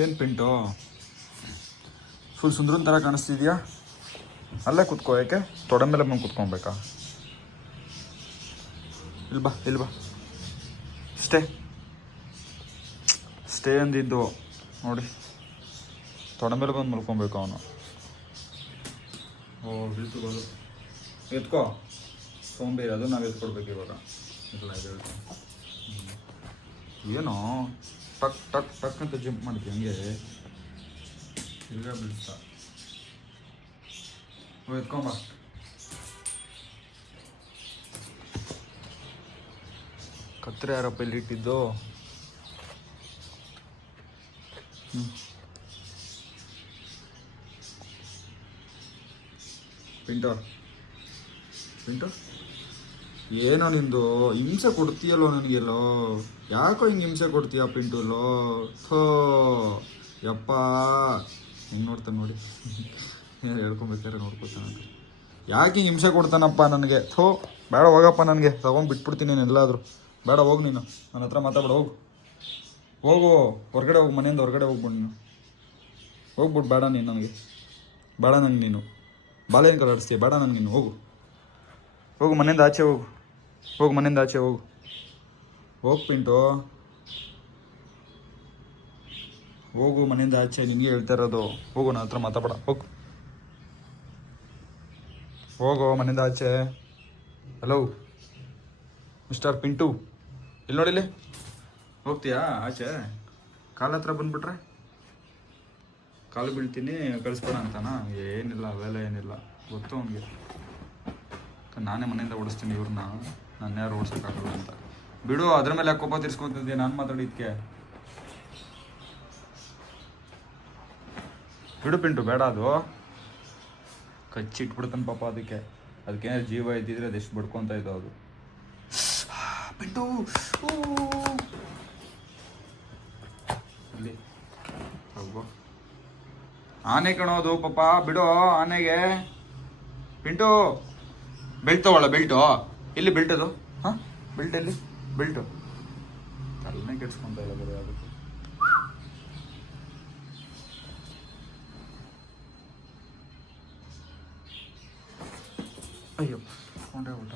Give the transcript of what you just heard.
ಏನು ಪಿಂಟು ಫುಲ್ ಸುಂದ್ರನ್ ಥರ ಕಾಣಿಸ್ತಿದ್ಯಾ? ಅಲ್ಲೇ ಕುತ್ಕೋ. ಯಾಕೆ ತೊಡೆ ಮೇಲೆ ಬಂದು ಕುತ್ಕೊಬೇಕಾ? ಇಲ್ಲಿ ಬಾ ಸ್ಟೇ ಅಂದಿದ್ದು ನೋಡಿ. ತೊಡೆ ಮೇಲೆ ಬಂದು ಮಲ್ಕೊಬೇಕು ಅವನು. ಓ ಬೀಳ್ತು ಬದು ಎತ್ಕೋ. ಸೋಂಬೇರಿ, ಅದು ನಾವು ಎತ್ಕೊಡ್ಬೇಕು ಇವಾಗ. ಇಲ್ಲ ಇದು ಏನೋ ಟಕ್ ಟಕ್ ಟಕ್ ಅಂತ ಜಂಪ್ ಮಾಡ್ತೀವಿ ಹಂಗೆ. ತಿರ್ಗಾ ಬೀಳ್ತಾ. ಓ ಎತ್ಕೊಂಬ. ಕತ್ರೆ ಯಾರಪ್ಪ ಇಲ್ಲಿ ಇಟ್ಟಿದ್ದು? ಪಿಂಟು ಏನೋ ನಿಂದು ಹಿಂಸೆ ಕೊಡ್ತೀಯಲ್ಲೋ ನನಗೆಲ್ಲೋ. ಯಾಕೋ ಹಿಂಗೆ ಹಿಂಸೆ ಕೊಡ್ತೀಯ ಪಿಂಟುಲ್ಲೋ? ಥೋ ಯಪ್ಪ, ಹೆಂಗೆ ನೋಡ್ತಾನೆ ನೋಡಿ. ಹೇಳ್ಕೊಬೇಕಾರೆ ನೋಡ್ಕೊತಾನೆ. ಯಾಕೆ ಹಿಂಗೆ ಹಿಂಸೆ ಕೊಡ್ತಾನಪ್ಪ ನನಗೆ? ಥೋ ಬೇಡ ಹೋಗಪ್ಪ, ನನಗೆ ತಗೊಂಡು ಬಿಟ್ಬಿಡ್ತೀನಿ ನೀನು ಎಲ್ಲಾದರೂ. ಬೇಡ ಹೋಗು, ನೀನು ನನ್ನ ಹತ್ರ ಮಾತಾಡ. ಹೋಗು ಹೊರಗಡೆ ಹೋಗು, ಮನೆಯಿಂದ ಹೊರಗಡೆ ಹೋಗ್ಬಿಡು ನೀನು. ಹೋಗ್ಬಿಟ್ಟು ಬೇಡ ನೀನು ನನಗೆ, ಬೇಡ ನನಗೆ ನೀನು ಬಾಲೇನು ಕಲಾಡಿಸ್ತೀಯ. ಬೇಡ ನನಗೆ ನೀನು ಹೋಗು ಮನೆಯಿಂದ ಆಚೆ ಹೋಗು ಮನೆಯಿಂದ ಆಚೆ ಹೋಗು ಪಿಂಟು, ಹೋಗು ಮನೆಯಿಂದ ಆಚೆ. ನಿನಗೆ ಹೇಳ್ತಾ ಇರೋದು ಹೋಗು, ನನ್ನ ಹತ್ರ ಮಾತಾಡ. ಹೋಗು ಮನೆಯಿಂದ ಆಚೆ. ಹಲೋ ಮಿಸ್ಟರ್ ಪಿಂಟು, ಇಲ್ಲಿ ನೋಡಿಲ್ಲಿ. ಹೋಗ್ತೀಯಾ ಆಚೆ? ಕಾಲ ಹತ್ರ ಬಂದ್ಬಿಟ್ರೆ ಕಾಲು ಬೀಳ್ತೀನಿ ಕಳಿಸ್ಬೇಡ ಅಂತಾನ? ಏನಿಲ್ಲ, ಅವೆಲ್ಲ ಏನಿಲ್ಲ, ಗೊತ್ತು ಅವನಿಗೆ. ನಾನೇ ಮನೆಯಿಂದ ಓಡಿಸ್ತೀನಿ ಇವ್ರನ್ನ, ನಾನು ಯಾರು ಓಡಿಸೋಕ್ಕಾಗಲ್ಲ ಅಂತ. ಬಿಡು, ಅದ್ರ ಮೇಲೆ ಯಾಕೆ ಕೋಪ ತೀರ್ಸ್ಕೊತಿದ್ದೆ ನಾನು ಮಾತಾಡಿದ್ಕೆ. ಬಿಡು ಪಿಂಟು, ಬೇಡ. ಅದು ಕಚ್ಚಿಟ್ಬಿಡ್ತಾನೆ ಪಾಪ. ಅದಕ್ಕೇನಾದ್ರು ಜೀವ ಇದ್ದಿದ್ರೆ ಅದೆಷ್ಟು ಬಡ್ಕೊತ ಇದ್ದೋ ಅದು. ಪಿಂಟು ಅಲ್ಲಿ ಹೋಗು. ಆನೆ ಕಣೋದು ಪಾಪ, ಬಿಡು ಆನೆಗೆ. ಪಿಂಟು ಬೆಲ್ಟ್ ತಗೊಳ್ಳ. ಬೆಲ್ಟು ಇಲ್ಲಿ, ಬೆಲ್ಟದು. ಹಾಂ ಬೆಲ್ಟ್ ಎಲ್ಲಿ? ಬೆಲ್ಟು ತಲೆನೇ ಕೆಡ್ಸ್ಕೊಂತ ಇಲ್ಲ ಬರೀ ಅದಕ್ಕೆ. ಅಯ್ಯೋ ಕೊಂಡೆ ಊಟ